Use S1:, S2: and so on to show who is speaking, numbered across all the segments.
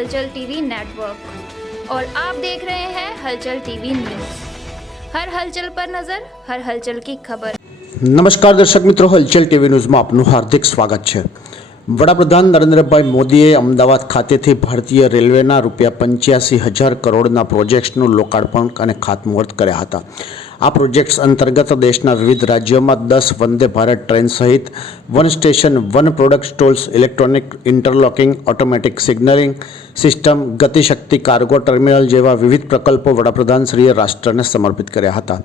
S1: TV network और आप देख रहे हैं हलचल टीवी न्यूज हर हलचल पर नजर हर हलचल की खबर
S2: નમસ્કાર દર્શક મિત્રો હલચલ ટીવી ન્યૂઝમાં આપનું હાર્દિક સ્વાગત છે વડાપ્રધાન નરેન્દ્રભાઈ મોદીએ અમદાવાદ ખાતેથી ભારતીય રેલવેના રૂપિયા પંચ્યાસી હજાર કરોડના પ્રોજેક્ટ્સનું લોકાર્પણ અને ખાતમુહૂર્ત કર્યા હતા આ પ્રોજેક્ટ્સ અંતર્ગત દેશના વિવિધ રાજ્યોમાં દસ વંદે ભારત ટ્રેન સહિત one station, one product stalls, electronic interlocking, automatic signalling system, Gatishakti cargo terminal જેવા વિવિધ પ્રકલ્પો વડાપ્રધાનશ્રીએ રાષ્ટ્રને સમર્પિત કર્યા હતા.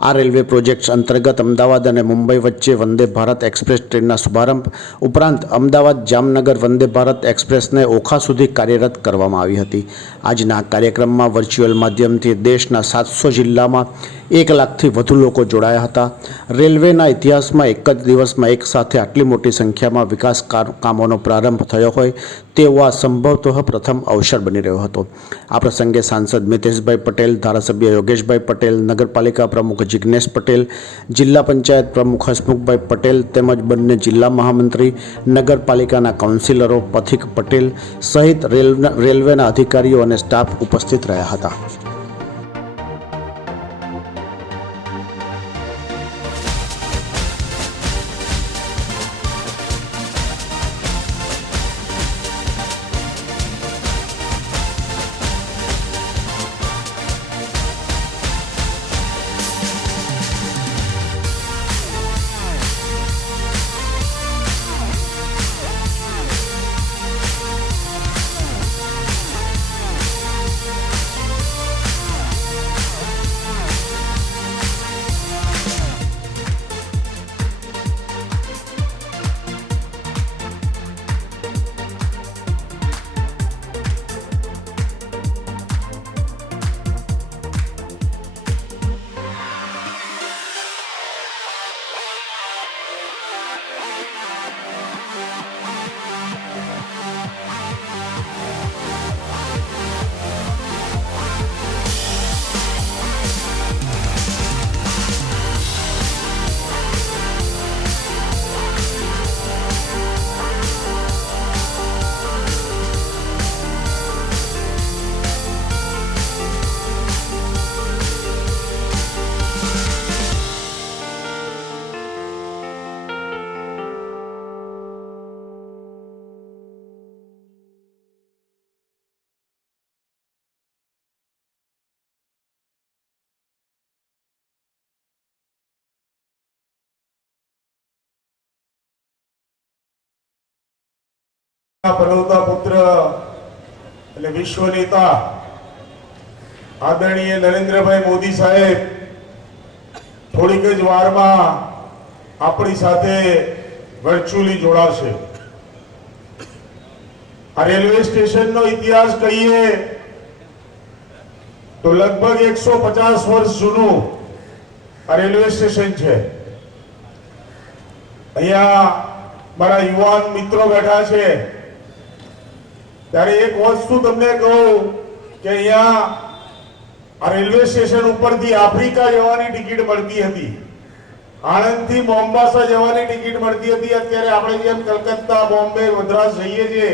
S2: આ રેલવે પ્રોજેક્ટ્સ અંતર્ગત અમદાવાદ અને મુંબઈ વચ્ચે વંદે ભારત એક્સપ્રેસ ટ્રેનના શુભારંભ ઉપરાંત અમદાવાદ જામનગર વંદે ભારત એક્સપ્રેસને ઓખા સુધી કાર્યરત કરવામાં આવી હતી. આજના કાર્યક્રમમાં વર્ચ્યુઅલ માધ્યમથી દેશના સાતસો જિલ્લામાં એક લાખથી વધુ લોકો જોડાયા હતા. રેલવેના ઇતિહાસમાં એક જ દિવસમાં એક સાથે આટલી મોટી સંખ્યામાં વિકાસ કામોનો પ્રારંભ થયો હોય તેવો આ સંભવતઃ પ્રથમ અવસર બની રહ્યો હતો. આ પ્રસંગે સાંસદ મિતેશભાઈ પટેલ, ધારાસભ્ય યોગેશભાઈ પટેલ, નગરપાલિકા પ્રમુખ જિજ્ઞેશ પટેલ, જિલ્લા પંચાયત પ્રમુખ હસમુખભાઈ પટેલ તેમજ બંને જિલ્લા મહામંત્રી, નગરપાલિકાના કાઉન્સિલરો પથિક પટેલ સહિત રેલ- રેલવેના અધિકારીઓ અને સ્ટાફ ઉપસ્થિત રહ્યા હતા.
S3: પનવતા પુત્ર એટલે વિશ્વ નેતા આદરણીય નરેન્દ્રભાઈ મોદી સાહેબ, થોડીક જ વારમાં આપણી સાથે વર્ચ્યુઅલી જોડાશે. આ રેલવે સ્ટેશનનો ઇતિહાસ કહીએ તો લગભગ એકસો પચાસ વર્ષ જૂનું આ રેલવે સ્ટેશન છે. અહીંયા મારા યુવાન મિત્રો બેઠા છે. ત્યારે એક વસ્તુ તમને કહું કે અહીંયા આ રેલવે સ્ટેશન ઉપરથી આફ્રિકા જવાની ટિકિટ મળતી હતી. આણંદથી બોમ્બાસા જવાની ટિકિટ મળતી હતી. અત્યારે આપણે જેમ કલકત્તા, બોમ્બે, મદ્રાસ જઈએ છીએ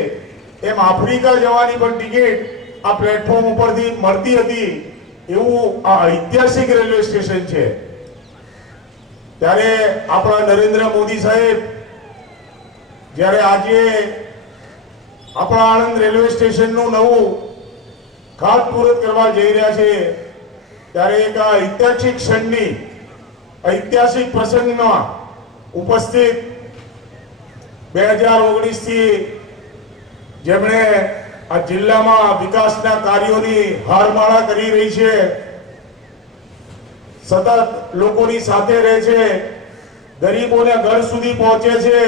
S3: એમ આફ્રિકા જવાની પણ ટિકિટ આ પ્લેટફોર્મ ઉપરથી મળતી હતી. એવું આ ઐતિહાસિક રેલવે સ્ટેશન છે. ત્યારે આપણા નરેન્દ્ર મોદી સાહેબ જ્યારે આજે આપણા આણંદ રેલવે સ્ટેશનનું નવું ખાતમુહૂર્ત કરવા જઈ રહ્યા છે. ત્યારે એક ઐતિહાસિક ક્ષણની, ઐતિહાસિક પ્રસંગમાં ઉપસ્થિત બે હજાર ઓગણીસથી જેમણે આ જિલ્લામાં વિકાસના કાર્યોની હારમાળા કરી રહી છે. સતત લોકોની સાથે રહે છે. ગરીબોને ઘર સુધી પહોંચે છે.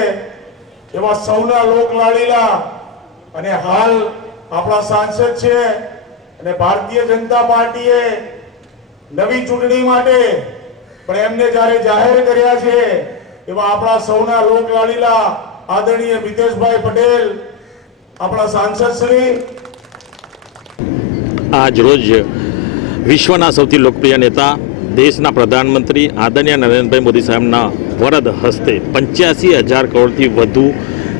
S3: એવા સૌના લોક લાડીલા અને હાલ આપણા સાંસદ છે અને ભારતીય જનતા પાર્ટીએ નવી ચૂંટણી માટે પણ એમને જ્યારે જાહેર કર્યા છે, એવા આપણા સૌના લોક લાડીલા આદરણીય મિતેશભાઈ પટેલ, આપણા સાંસદ શ્રી.
S4: આજ રોજ વિશ્વના સૌથી લોકપ્રિય નેતા, દેશના પ્રધાનમંત્રી આદરણીય નરેન્દ્રભાઈ મોદી સાહેબના વરદ હસ્તે પંચ્યાસી હજાર કરોડથી વધુ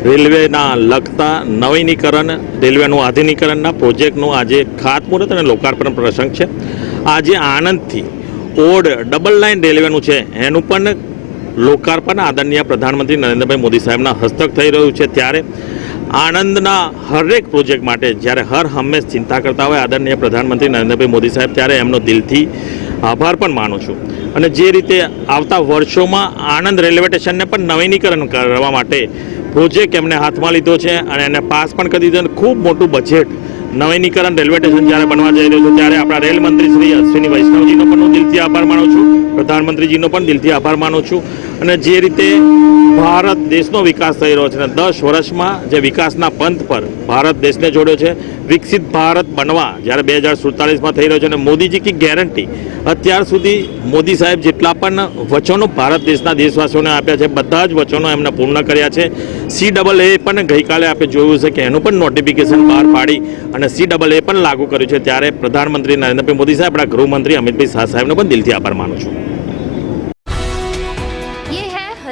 S4: રેલવેના લગતા નવીનીકરણ, રેલવેનું આધુનિકરણના પ્રોજેક્ટનું આજે ખાતમુહૂર્ત અને લોકાર્પણ પ્રસંગ છે. આજે આણંદથી ઓડ ડબલ લાઇન રેલવેનું છે. એનું પણ લોકાર્પણ આદરણીય પ્રધાનમંત્રી નરેન્દ્રભાઈ મોદી સાહેબના હસ્તક થઈ રહ્યું છે. ત્યારે આણંદના હરેક પ્રોજેક્ટ માટે જ્યારે હર હંમેશ ચિંતા કરતા હોય આદરણીય પ્રધાનમંત્રી નરેન્દ્રભાઈ મોદી સાહેબ, ત્યારે એમનો દિલથી આભાર પણ માનું છું. અને જે રીતે આવતા વર્ષોમાં આણંદ રેલવે સ્ટેશનને પણ નવીનીકરણ કરવા માટે પ્રોજેક્ટ એમને હાથમાં લીધો છે અને એને પાસ પણ કરી દીધો ખૂબ મોટું બજેટ નવીનીકરણ રેલવે સ્ટેશન જ્યારે બનવા જઈ રહ્યું છે, ત્યારે આપણા રેલ મંત્રી શ્રી અશ્વિની વૈષ્ણવજીનો પણ હું દિલથી આભાર માનું છું. પ્રધાનમંત્રીજીનો પણ દિલથી આભાર માનું છું. અને જે રીતે ભારત દેશનો વિકાસ થઈ રહ્યો છે અને દસ વર્ષમાં જે વિકાસના પંથ પર ભારત દેશને જોડ્યો છે, વિકસિત ભારત બનવા જ્યારે બે હજાર સુડતાલીસમાં થઈ રહ્યો છે અને મોદીજી કી ગેરંટી, અત્યાર સુધી મોદી સાહેબ જેટલા પણ વચનો ભારત દેશના દેશવાસીઓને આપ્યા છે, બધા જ વચનો એમને પૂર્ણ કર્યા છે. સી ડબલ એ પણ ગઈકાલે આપણે જોયું છે કે એનું પણ નોટિફિકેશન બહાર પાડી અને સી ડબલ એ પણ લાગુ કર્યું છે. ત્યારે પ્રધાનમંત્રી નરેન્દ્રભાઈ મોદી સાહેબ, આપણા ગૃહમંત્રી અમિતભાઈ શાહ સાહેબનો પણ દિલથી આભાર માનું છું.